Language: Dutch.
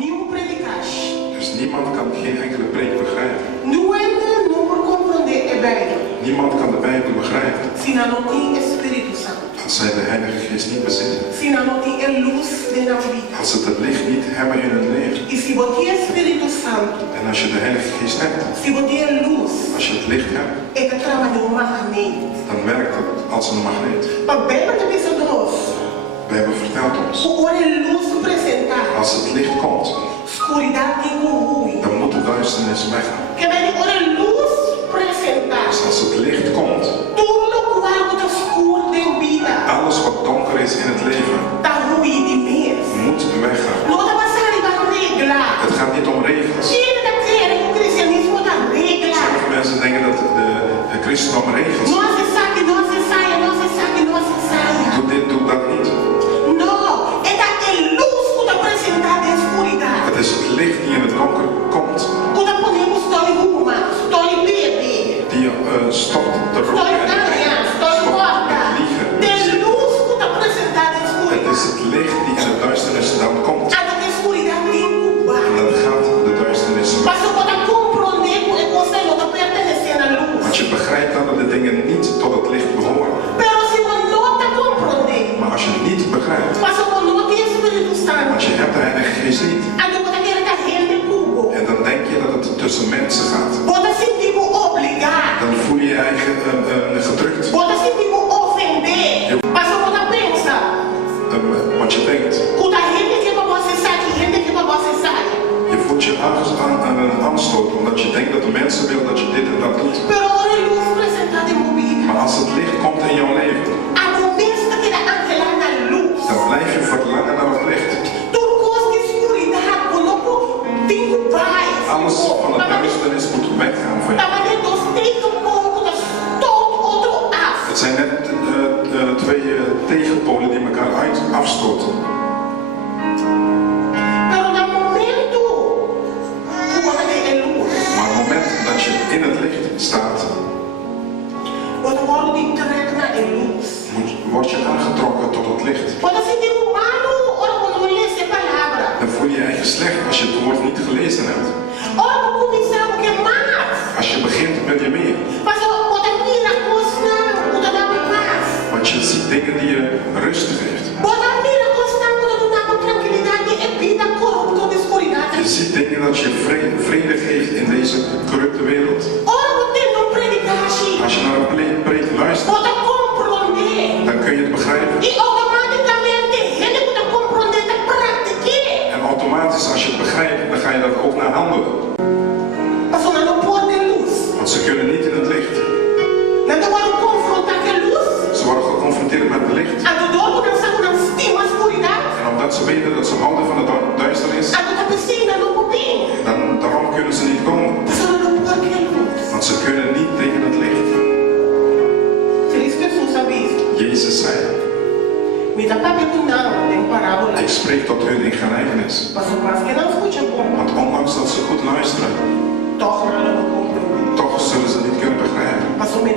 nenhum predicas. Dus niemand kan geen enkele preek begrijpen. Não entra, não por compreender a Bíblia. Niemand kan de Bijbel begrijpen Se não tem Espírito Santo. als zij de Heilige Geest niet bezitten. Se não tem a luz na vida. Als ze het licht niet hebben in hun leven. E se você tem Espírito Santo. En als je de Heilige Geest hebt. Se você tem luz. Als je het licht hebt. É que trabalha um magneto. Dan werkt het als een magneet. Para bem de pessoas. We hebben verteld ons. Quando a luz apresentar. Als het licht komt. Escuridão inclui. Dan moet de duisternis weggaan. Que vai quando a luz apresentar. Dus als het licht komt. Tudo quanto está escuro em vida. Alles wat donker is in het leven. Está ruim mesmo. Moet weggaan. Não está passando para regrar. Het gaat niet om regels. Chega da terra que o cristianismo está reglar. Sommige mensen denken dat de christendom regels. Não se sabe, não se saia, não se sabe, não se saia. Doe dit, doe dat niet. Não, é da luz que está apresentada em escuridão. Het is het licht die in het donker komt. Quando podemos estar em uma, estar em bebê. Die je stopt te Estou em roken. ganha, estou em morta. Tem luz que está apresentada em Het escuridão. is het licht die in de duisternis dan komt. A da escuridão tem Cuba. En dan gaat de duisternis weg. Mas eu vou compreender que você não está pertencendo à luz. Want je begrijpt dan dat de dingen niet tot het licht behoren. Pero se você não está compreendendo, Maar als je het niet begrijpt, mas eu não tenho Espírito Santo. want je hebt de Heilige Geest niet. A do que quer da gente Cuba. En dan denk je dat het tussen mensen gaat. Você sentir obrigado. Dan voel je je eigen gedrukt. Você sentir ofender. Mas eu vou pensar. Want je denkt, Quando a gente que você sai, gente que você sai. je voelt je aan een aanstoot omdat je denkt dat de mensen willen dat je dit en dat doet. Pero ahora a luz apresentada em minha vida. Maar als het licht komt in jouw leven, A começa que era angelar na luz. dan blijf je verlangen naar het licht. Tudo coisa de escuridão, quando tem paz. Alles van de duisternis moet weggaan van je. Tava dentro dos textos pouco das todo outro as. Het zijn net twee tegenpolen die elkaar afstoten. Pero no momento que você tem luz. Maar op het moment dat je in het licht staat, Quando o óleo de entrega na luz. word je aangetrokken tot het licht. Quando você tem humano, ora quando não lê essa palavra. Dan voel je je eigen slecht als je het woord niet gelezen hebt. Ora quando começar o que mais. Als je begint met je meer. Mas eu vou ter que ir na costa, quando dá paz. Want je ziet dingen die je rust geeft. Bota a mira costa, quando dá tranquilidade e vida corrupta de escuridão. Je ziet dingen dat je vrede geeft in deze corrupte wereld. Ora quando tem não predicar. Als je naar een preek luistert, Bota compreender. dan kun je het begrijpen. E automaticamente ele pode compreender da prática. En automatisch als je het begrijpt, dan ga je dat ook naar handelen. Mas não pode luz. Want ze kunnen niet in het licht. Não pode confrontar com a luz. Ze worden geconfronteerd met het licht. A do dono dançar com a estima escuridão. En omdat ze weten dat ze houden van de duisternis, A do da piscina no cubinho. daarom kunnen ze niet komen. Mas não pode com a luz. Want ze kunnen niet tegen het licht. Feliz Jesus sabe isso. Jezus zei, Me dá para ver que não, tem parábola. ik spreek tot hun in gelijkenis. Mas o mais que não escute bom. Want ondanks dat ze goed luisteren, Toch não compreender. toch zullen ze niet kunnen begrijpen. Mas o me